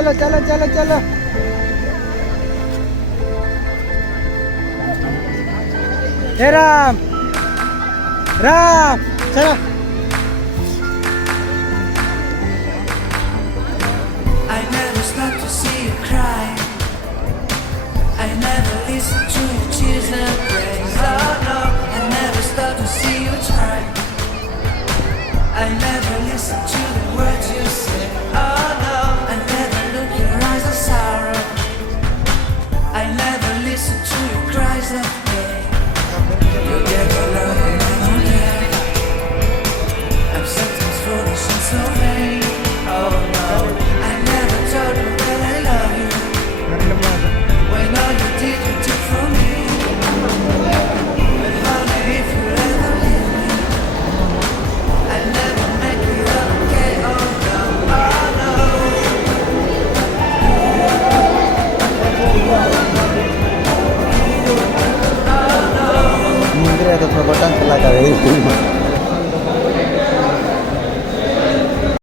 चलो चलो चलो चलो हे राम राम चलो I never stop to see you cry. I never listen to your tears and praise. Oh no, I never stop to see you try. I never listen to the words you say. Oh no, I never look your eyes of sorrow. I never listen to your cries of pain. You get alone and I don't care. I'm sometimes foolish and so vain. Oh no, I never told you that I love you. When all you did you took from me. But honey, if you ever leave me, I never make it okay. Oh no, oh no. Mira, te fue bastante la cabeza.